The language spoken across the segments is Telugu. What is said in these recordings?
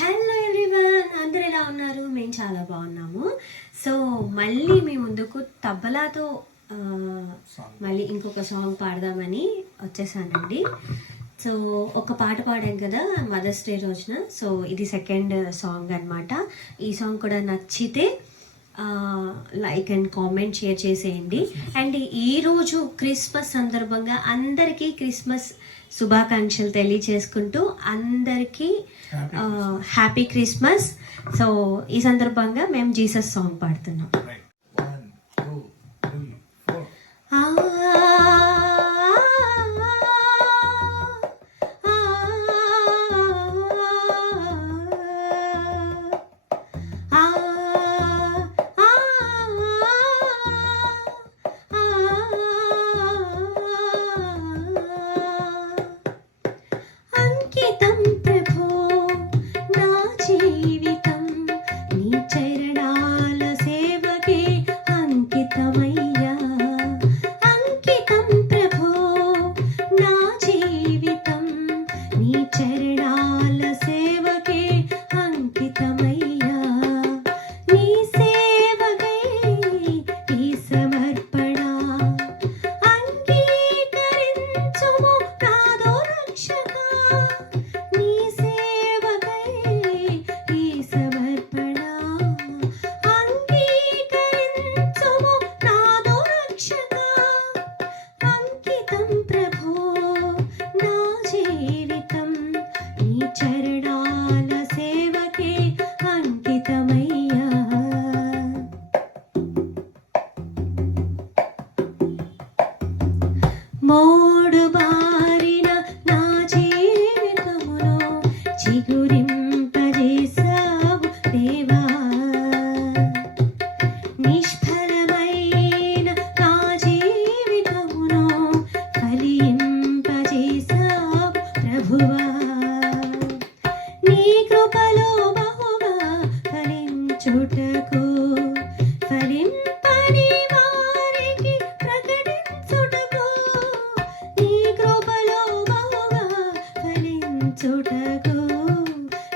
హలో ఎవ్రీవన్, అందరూ ఎలా ఉన్నారు? మేము చాలా బాగున్నాము. సో మళ్ళీ మీ ముందుకు తబలాతో మళ్ళీ ఇంకొక సాంగ్ పాడదామని వచ్చేసానండి. సో ఒక పాట పాడాం కదా మదర్స్ డే రోజున. సో ఇది సెకండ్ సాంగ్ అనమాట. ఈ సాంగ్ కూడా నచ్చితే లైక్ అండ్ కామెంట్ షేర్ చేసేయండి. అండ్ ఈరోజు క్రిస్మస్ సందర్భంగా అందరికీ క్రిస్మస్ శుభాకాంక్షలు తెలియచేసుకుంటూ అందరికీ హ్యాపీ క్రిస్మస్. సో ఈ సందర్భంగా మేము జీసస్ సాంగ్ పాడుతున్నాం. మోడు బారిన నా జీవితములో చిగురింపజేసావు దేవా, నిష్ఫలమైన నా జీవితములో ఫలింపజేసావు ప్రభువా. నీ కృపలో బహుగా ఫలించుటకు ఫలింపని వారికి ప్రకటించుటకు, నీ కృపలో బహుగా ఫలించుటకు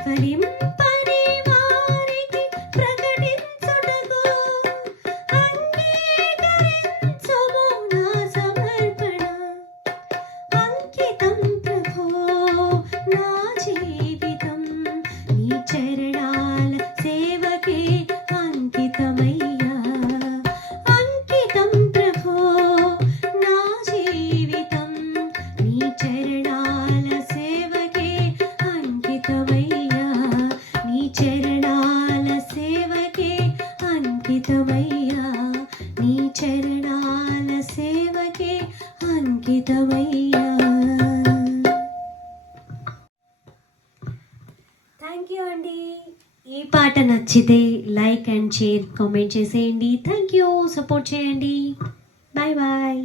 ఫలింపని వారికి ప్రకటించుటకు అంగీకరించుము నా సమర్పణ. అంకితం ప్రభో నా జీవితం నీ చరణాల సేవకే అంకితమయ్యా. అంకితం ప్రభో నా జీవితం నీ చరణాల సేవకే అంకితమయ్యా. నీ చరణాల సేవకే అంకితమయ్యా. నీ చరణాల సేవకే అంకితమయ్యా. థ్యాంక్ యూ అండి. ఈ పాట నచ్చితే లైక్ అండ్ షేర్ కామెంట్ చేసేయండి. థ్యాంక్ యూ, సపోర్ట్ చేయండి. Bye bye.